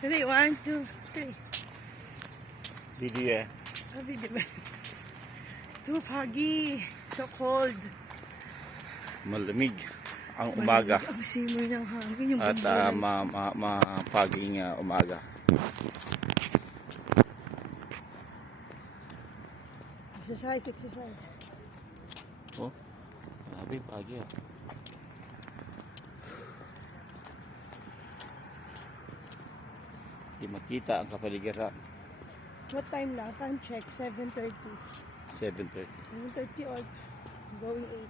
Ready, 1, 2, 3. Video eh. Video ba? Too foggy. So cold. Malamig ang umaga. Ang simoy ng hangin. Yung At bundok. mapaging umaga. Exercise. Oh, grabe pagi ah. Di makita ang kapaligiran. What time na? Time check, 7:30. 7:30. 7:30 or going 8.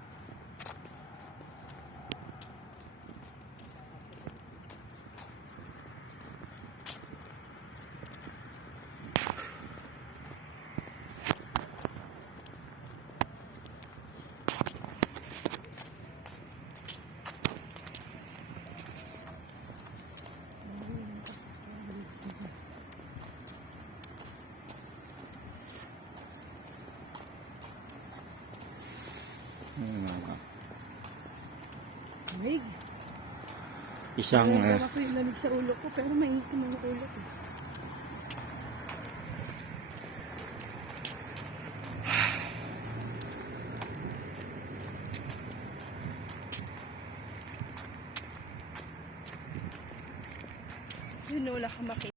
Lamig. Isang Ako yung lamig sa ulo ko, pero mainit yung mga ulo ko. Yun, wala ka makita.